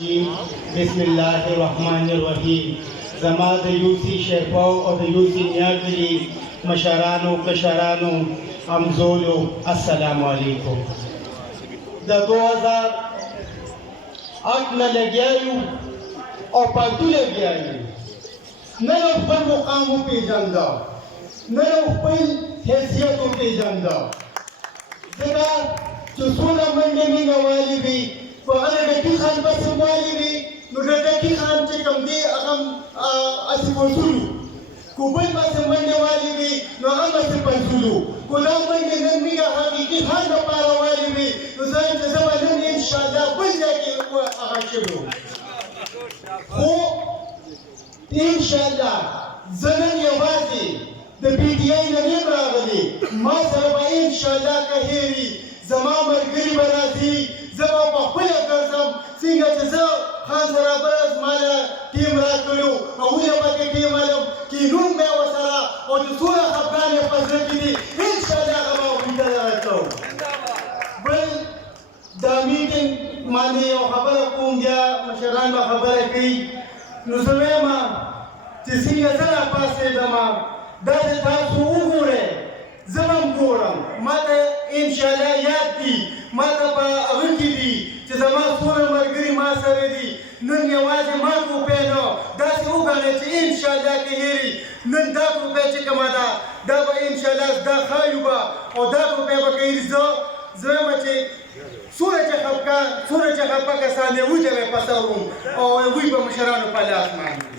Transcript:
بسم الله الرحمن الرحیم. زما د یوسی شیرپاو او د یوسی نیاګلی مشرانو کشرانو همزولو السلام علیکم. د 2008 نه لګیا یو او پاتو لګیا یو. نه خپل مقام وپېژانده، نه خپل حیثیت وپېژانده. ځکه چې څومره منډې مینه والي وي په هغه ډکي خان پسې والي وي، نو د ډکي خان چې کوم دی هغه اسې وصولو، کو بل پسې منډې والي وي نو هغه پسې پنځولو. کو دا منډې نن مینه حقیقي خان لپاره والي وي نو زه یم چې زه به نن انشاءالله بل ځای کې هغه شوی وم. خو انشاءالله زه نن یوازې د پی ټي آی نه یم راغلی، ما سره به انشاءالله که هېري زما ملګري به راځي، زه به په خپله ګرځم. څنګه چې زه خان سرابره زما له ټیم راکړلو، هغوی له پکې ټیم علم کینون به یې ورسره او چې څومره خفګان یې په زړه کې دي انشاءالله هغه به هغوی ته دغه کوو. بل دا میټینګ باندې یو خبره کوم، بیا مشران به خبره کوي. نو زه وایم چې څنګه زه راپاڅېدم داسې تاسو وګورئ، زه به هم ګورم. ما ته انشاءالله یاد دي، ما ته په هغه کې دي چې زما څومره ملګري ما سره دي. نن یوازې ما ټوپۍ نه، داسې وګڼئ چې انشاءالله که هېري نن دا ټوپۍ چې کومه ده دا به انشاءالله دا ښایو به او دا ټوپۍ به که هېري زه وایم چې څومره چې خفه کسان یې وجه به یې په سر وم او هغوی به مشرانو په لاس باندې